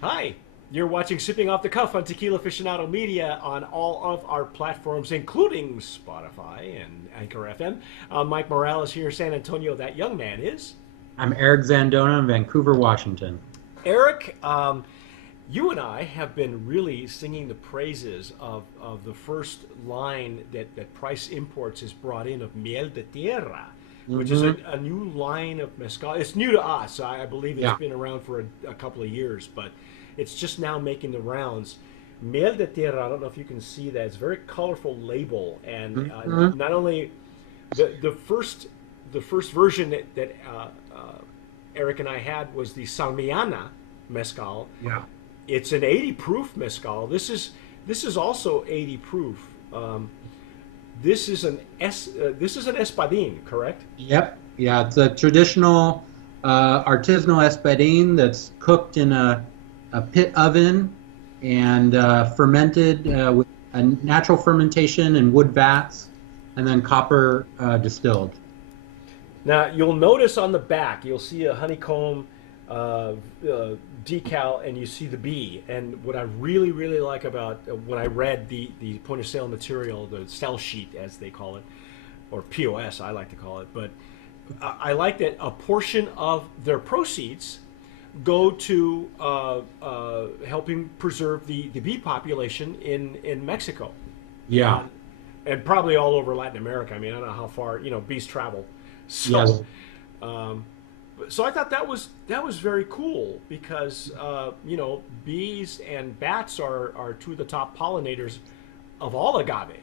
Hi, you're watching Sipping Off the Cuff on Tequila Aficionado Media on all of our platforms, including Spotify and Anchor FM. Mike Morales here in San Antonio. That young man is I'm Eric Zandona in Vancouver, Washington. Eric. You and I have been really singing the praises of the first line that Price Imports has brought in of Miel de Tierra, which is Hmm. a new line of mezcal. It's new to us. I believe it's Yeah. been around for a couple of years, but it's just now making the rounds. Miel de Tierra, I don't know if you can see that. It's a very colorful label, and Hmm. not only the first version that Eric and I had was the Salmiana mezcal. Yeah. It's an 80 proof mezcal. This is also 80 proof. This is an Espadin, correct? Yep. Yeah. It's a traditional artisanal espadin that's cooked in a pit oven and fermented with a natural fermentation in wood vats and then copper distilled. Now you'll notice on the back you'll see a honeycomb decal, and you see the bee. And what I really like about when I read the point of sale material, the sell sheet as they call it, or POS I like to call it, but I like that a portion of their proceeds go to helping preserve the bee population in Mexico, Yeah. and probably all over Latin America. I mean, I don't know how far bees travel, Yes. so um, so I thought that was very cool because bees and bats are two of the top pollinators of all agave.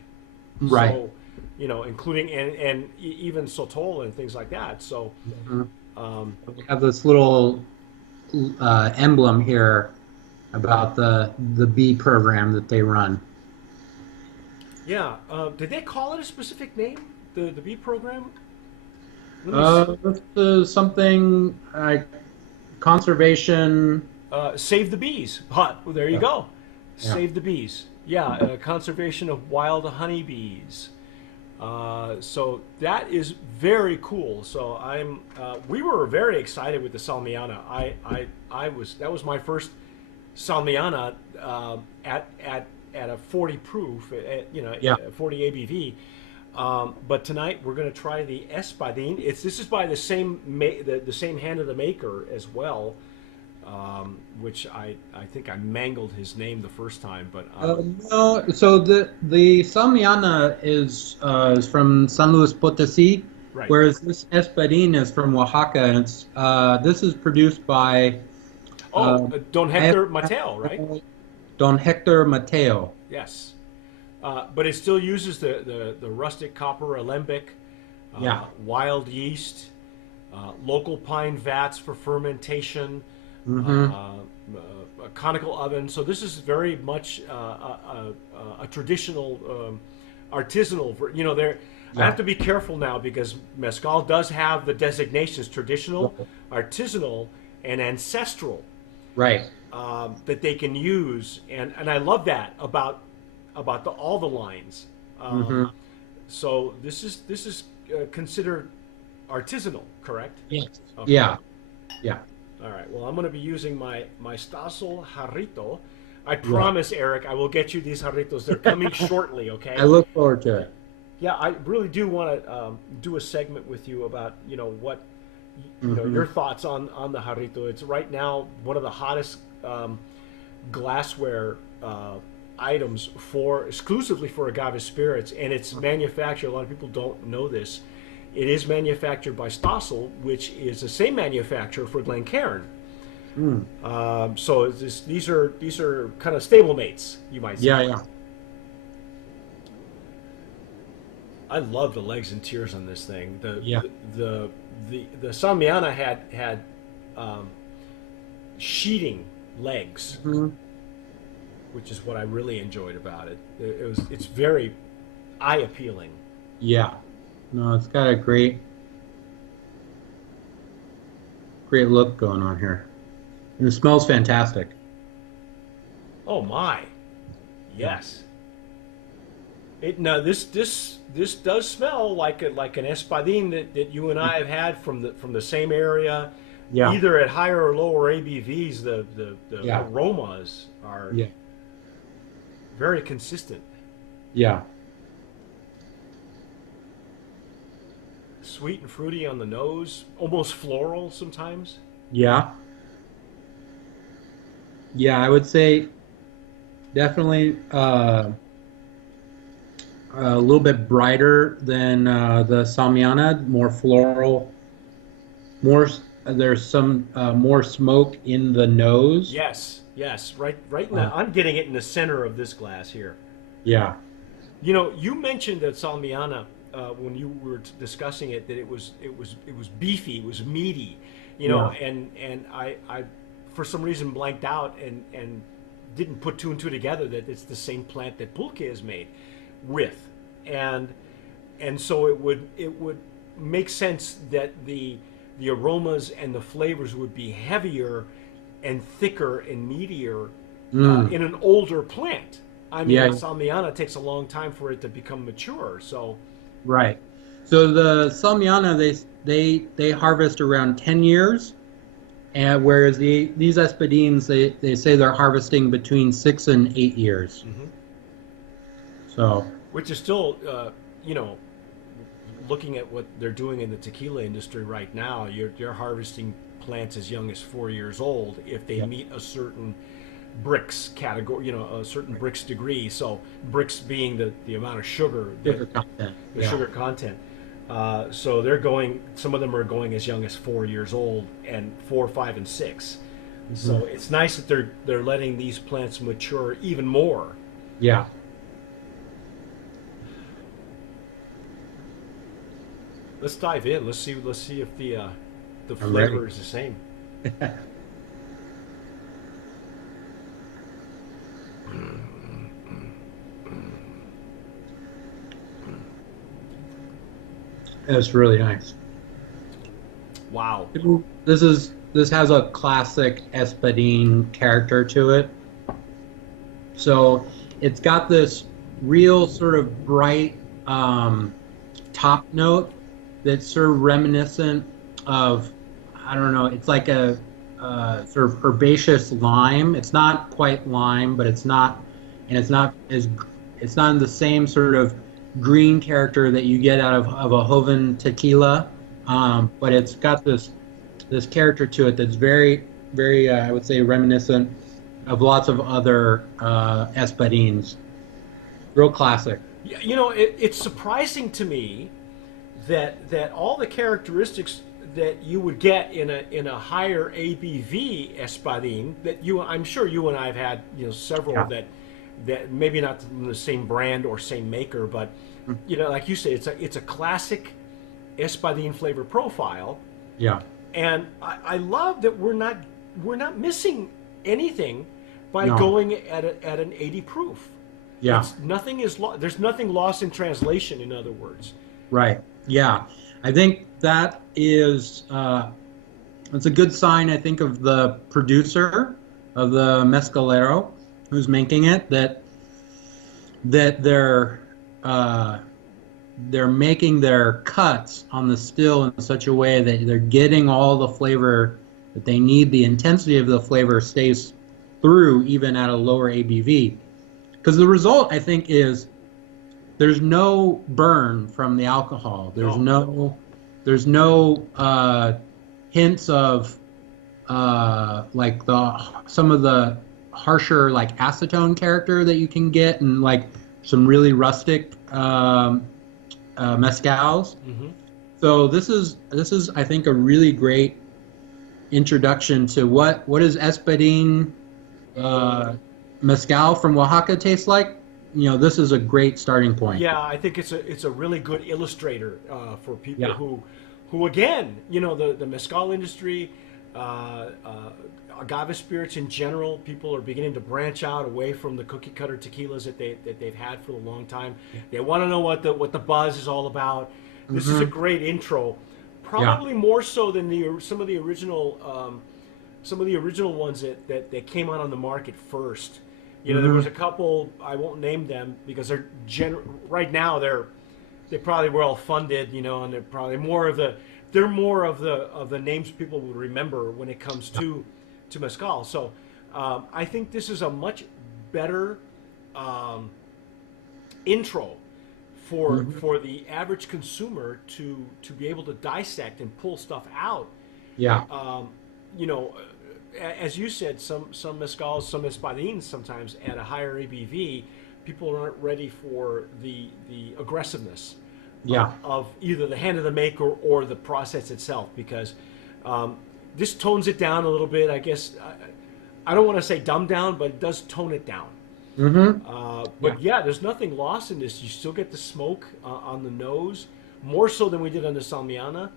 Right. So including and even sotol and things like that. So Mhm. um, We have this little emblem here about the bee program that they run. yeah, did they call it a specific name? The bee program? Let me see. This is something like conservation. Save the bees. Huh, well, there you Yeah. go. Yeah. Save the bees. Yeah, conservation of wild honeybees. So that is very cool. So we were very excited with the Salmiana. I was that was my first Salmiana at a 40 proof, Yeah. 40 ABV. But tonight we're going to try the Espadin. This is by the same the same hand of the maker as well, which I think I mangled his name the first time, but No, so the Salmiana is from San Luis Potosí, right. whereas this Espadin is from Oaxaca, and this is produced by Oh, uh, Don I have Hector Mateo, right? Don Hector Mateo. Yes. But it still uses the rustic copper alembic, Yeah. wild yeast, local pine vats for fermentation, Hmm. a conical oven. So this is very much a traditional, artisanal. There. I have Yeah. to be careful now because mezcal does have the designations traditional, Right. artisanal, and ancestral Right. that they can use, and I love that about all the lines. Hmm. So this is considered artisanal, correct? Yes. Okay. Yeah. Yeah. All right. Well, I'm going to be using my Stasel jarrito. I Yeah. promise, Eric, I will get you these jarritos. They're coming shortly. Okay. I look forward to it. Yeah, I really do want to do a segment with you about what Hmm. your thoughts on the jarrito. It's right now one of the hottest glassware items for exclusively for agave spirits, and it's manufactured. A lot of people don't know this. It is manufactured by Stossel, which is the same manufacturer for Glencairn. Mm. So these are kind of stablemates, you might say. Yeah. Yeah. I love the legs and tiers on this thing. Yeah. The Salmiana had sheeting legs, Mhm. which is what I really enjoyed about it. It's very eye appealing. Yeah. No, it's got a great look going on here. And it smells fantastic. Oh my, Yeah. yes. It now this does smell like an espadin that you and I have had from the same area. Yeah. either at higher or lower ABVs, the Yeah. aromas are Yeah. very consistent. Yeah. Sweet and fruity on the nose, almost floral sometimes. Yeah. Yeah. I would say definitely a little bit brighter than the Salmiana, more floral, more. There's some more smoke in the nose. Yes, yes, right in Uh, the. I'm getting it in the center of this glass here. yeah. You know, you mentioned that Salmiana when you were discussing it that it was beefy, it was meaty, you know, Yeah. and I for some reason blanked out and didn't put two and two together that it's the same plant that pulque is made with, and so it would make sense that the aromas and the flavors would be heavier and thicker and meatier Mm. in an older plant. I mean, Yeah. Salmiana takes a long time for it to become mature. So, Right. So the Salmiana they harvest around 10 years, and whereas these Espadines they say they're harvesting between 6 and 8 years. mhm. So Which is still, you know, looking at what they're doing in the tequila industry right now, you're harvesting plants as young as 4 years old if they yeah. meet a certain bricks category, you know, a certain bricks degree. So bricks being the amount of sugar, Sugar content. the Yeah. sugar content. So they're going. Some of them are going as young as 4 years old, and 4, 5, and 6. Mhm. So it's nice that they're letting these plants mature even more. Yeah. Let's dive in. Let's see if the I'm ready. flavor is the same. It's really nice. Wow. This has a classic Espadin character to it. So it's got this real sort of bright top note that's sort of reminiscent of, I don't know, it's like a sort of herbaceous lime. It's not quite lime, but it's not, and it's not in the same sort of green character that you get out of a Joven tequila, but it's got this character to it that's very I would say reminiscent of lots of other Espadins. Real classic. Yeah, you know, it's surprising to me that all the characteristics that you would get in a higher ABV Espadin that I'm sure you and I have had, you know, several Yeah. that maybe not from the same brand or same maker, but you know, like you say, it's a classic Espadin flavor profile, Yeah. and I love that we're not missing anything by No. going at an 80 proof. Yeah. Nothing is there's nothing lost in translation. In other words, Right. Yeah. I think that is it's a good sign. I think of the producer of the Mezcalero who's making it that they're making their cuts on the still in such a way that they're getting all the flavor that they need. The intensity of the flavor stays through even at a lower ABV. Because the result, I think, is there's no burn from the alcohol. There's no hints of like some of the harsher like acetone character that you can get in like some really rustic mezcals. mm-hmm. So this is I think a really great introduction to what is Espadin mezcal from Oaxaca taste like. You know, this is a great starting point. Yeah, I think it's a really good illustrator for people Yeah. who again, you know, the mezcal industry, agave spirits in general, people are beginning to branch out away from the cookie cutter tequilas that they've had for a long time. They want to know what the buzz is all about. This is a great intro, probably more so than some of the original ones that came out on the market first. You know, there was a couple, I won't name them because right now they're probably well funded, you know, and they're probably more of the they're more of the names people would remember when it comes to mezcal. So I think this is a much better intro for the average consumer to be able to dissect and pull stuff out. Yeah. You know, as you said, some mezcals, some espadins sometimes at a higher ABV, people aren't ready for the aggressiveness of either the hand of the maker or the process itself, because this tones it down a little bit. I guess I don't want to say dumb down, but it does tone it down. But yeah, there's nothing lost in this. You still get the smoke on the nose, more so than we did on the Salmiana.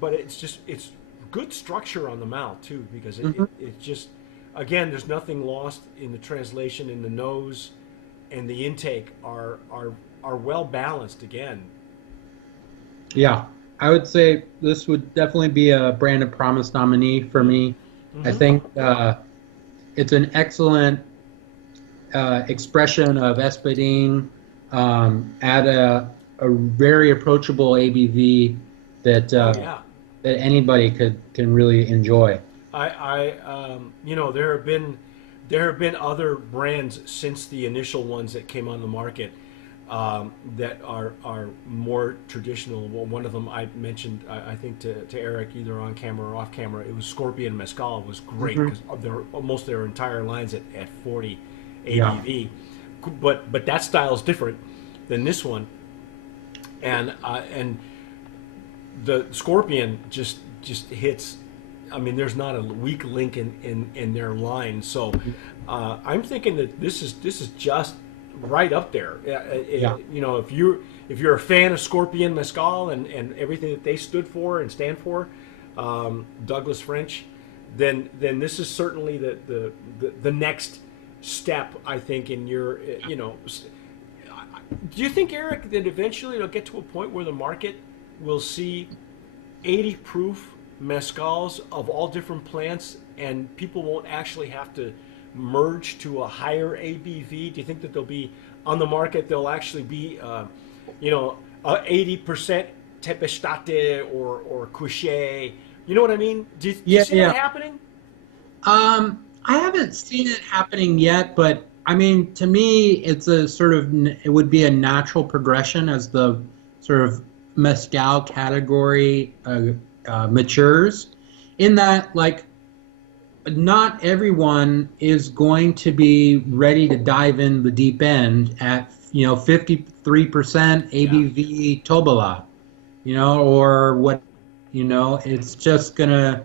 But it's good structure on the mouth too, because it just, again, there's nothing lost in the translation in the nose, and the intake are well balanced again. Yeah, I would say this would definitely be a Brand of Promise nominee for me. I think it's an excellent expression of Espadin at a very approachable ABV that that anybody can really enjoy. You know, there have been other brands since the initial ones that came on the market that are more traditional. Well, one of them I mentioned, I think to Eric, either on camera or off camera, it was Scorpion Mezcal. It was great because almost their entire lines at 40 ABV. But that style is different than this one, and the Scorpion just hits. I mean, there's not a weak link in their line. So I'm thinking that this is just right up there. You know, if you're a fan of Scorpion Mezcal and everything that they stood for and stand for, Douglas French, then this is certainly the next step, I think, in your, you know. Do you think, Eric, that eventually it'll get to a point where the market will see 80 proof mezcals of all different plants, and people won't actually have to merge to a higher ABV? Do you think that they'll be on the market? They'll actually be, you know, 80% Tempestate or Couché. You know what I mean? Do you see that happening? I haven't seen it happening yet, but I mean, to me, it's a sort of, it would be a natural progression as the sort of mezcal category matures, in that, like, not everyone is going to be ready to dive in the deep end at, you know, 53% ABV Tobola, you know, or what, you know, it's just gonna,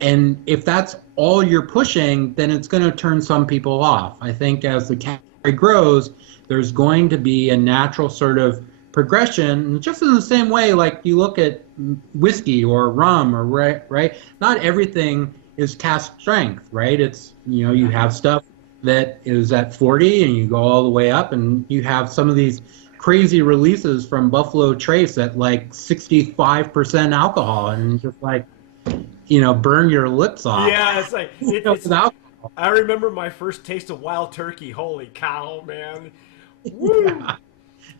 and if that's all you're pushing, then it's going to turn some people off. I think as the category grows, there's going to be a natural sort of progression, just in the same way, like you look at whiskey or rum, or right? Not everything is cask strength, right? It's, you know, you have stuff that is at 40 and you go all the way up, and you have some of these crazy releases from Buffalo Trace at like 65% alcohol, and just like, you know, burn your lips off. Yeah, it's like I remember my first taste of Wild Turkey. Holy cow, man! Woo!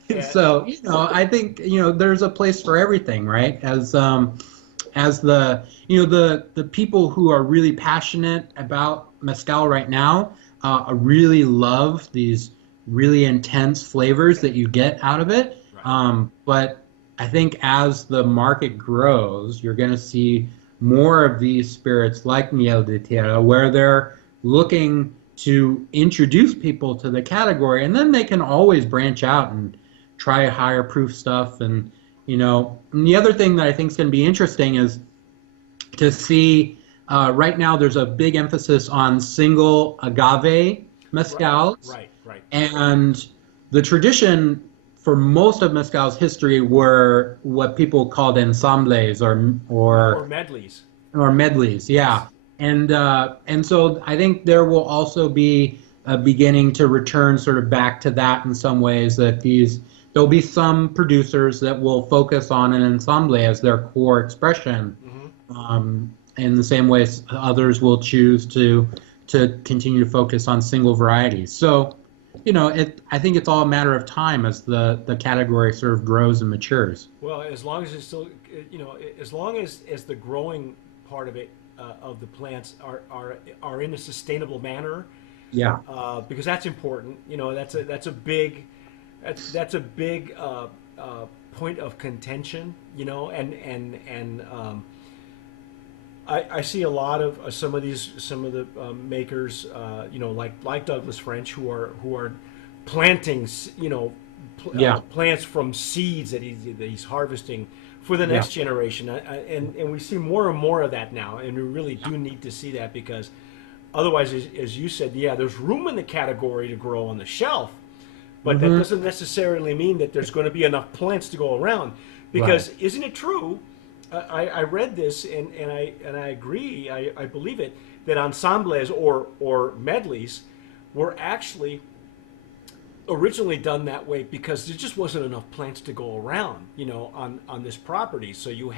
Yeah. So, you know, I think, you know, there's a place for everything, right? As the, you know, the people who are really passionate about mezcal right now really love these really intense flavors that you get out of it. Right. But I think as the market grows, you're going to see more of these spirits like Miel de Tierra, where they're looking to introduce people to the category, and then they can always branch out and try higher proof stuff. And, you know, and the other thing that I think is going to be interesting is to see, right now there's a big emphasis on single agave mezcals. Right. And the tradition for most of mezcal's history were what people called ensembles or medleys. Or medleys, yeah. And so I think there will also be a beginning to return sort of back to that in some ways, that there'll be some producers that will focus on an ensemble as their core expression. In the same way others will choose to continue to focus on single varieties. So I think it's all a matter of time as the category sort of grows and matures. Well, as long as it's still, as long as the growing part of it of the plants are in a sustainable manner, Yeah. because that's important. That's a big that's a big point of contention. I see a lot of some of the makers, like Douglas French, who are planting, Yeah. plants from seeds that he's harvesting for the Yeah. next generation. And we see more and more of that now, and we really do need to see that, because otherwise, as you said, yeah, there's room in the category to grow on the shelf, but that Hmm. doesn't necessarily mean that there's going to be enough plants to go around. Right. Because isn't it true? I read this, and I agree. I believe it, that ensembles or medleys were actually originally done that way because there just wasn't enough plants to go around, on this property. So you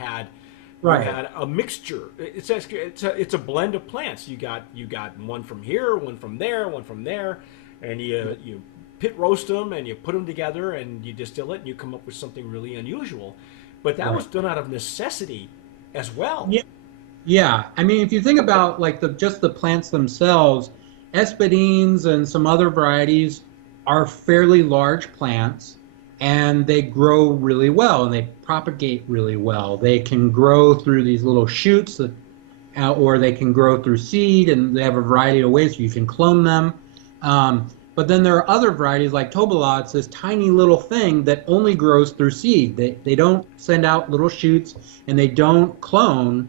Right. had a mixture. It's a blend of plants. You got one from here, one from there, one from there, and you pit roast them and you put them together and you distill it and you come up with something really unusual. But that Right. was done out of necessity as well. Yeah. Yeah. I mean, if you think about like just the plants themselves, espadines and some other varieties are fairly large plants and they grow really well and they propagate really well. They can grow through these little shoots or they can grow through seed, and they have a variety of ways you can clone them. But then there are other varieties like Tobola. It's this tiny little thing that only grows through seed. They don't send out little shoots and they don't clone.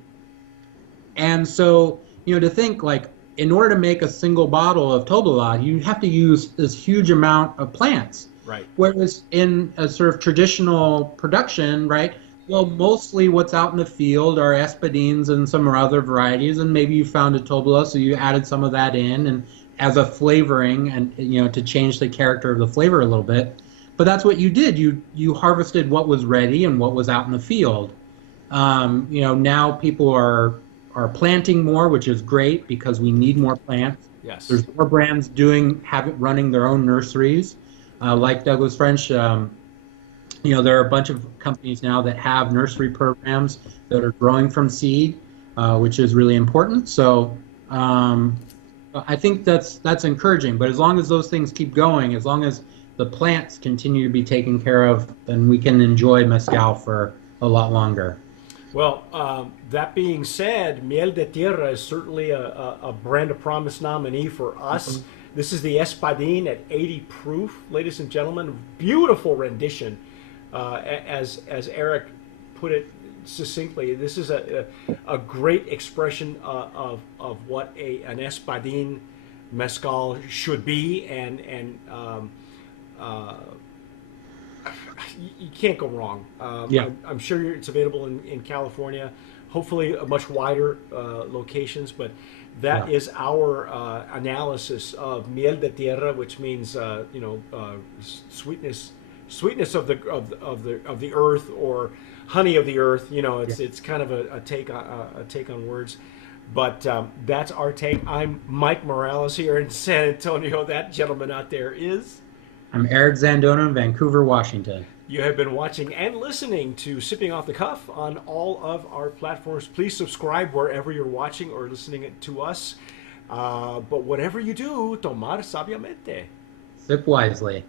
And so, to think like in order to make a single bottle of Tobola, you have to use this huge amount of plants. Right. Whereas in a sort of traditional production, right, well, mostly what's out in the field are espadines and some other varieties, and maybe you found a Tobola, so you added some of that in and as a flavoring, and to change the character of the flavor a little bit. But that's what you did. You harvested what was ready and what was out in the field. Now people are planting more, which is great because we need more plants. Yes. There's more brands running their own nurseries, like Douglas French. There are a bunch of companies now that have nursery programs that are growing from seed, which is really important. So I think that's encouraging. But as long as those things keep going, as long as the plants continue to be taken care of, then we can enjoy mezcal for a lot longer. Well, that being said, Miel de Tierra is certainly a brand of promise nominee for us. This is the Espadin at 80 proof, ladies and gentlemen. Beautiful rendition, as Eric put it succinctly. This is a great expression of what an Espadin mezcal should be, and you can't go wrong. Yeah. I'm sure it's available in California, hopefully a much wider locations, but that Yeah. is our analysis of Miel de Tierra, which means sweetness of the earth, or honey of the earth. It's kind of a take on words. But that's our take. I'm Mike Morales here in San Antonio. That gentleman out there is. I'm Eric Zandona in Vancouver, Washington. You have been watching and listening to Sipping Off the Cuff on all of our platforms. Please subscribe wherever you're watching or listening to us. But whatever you do, tomar sabiamente. Sip wisely.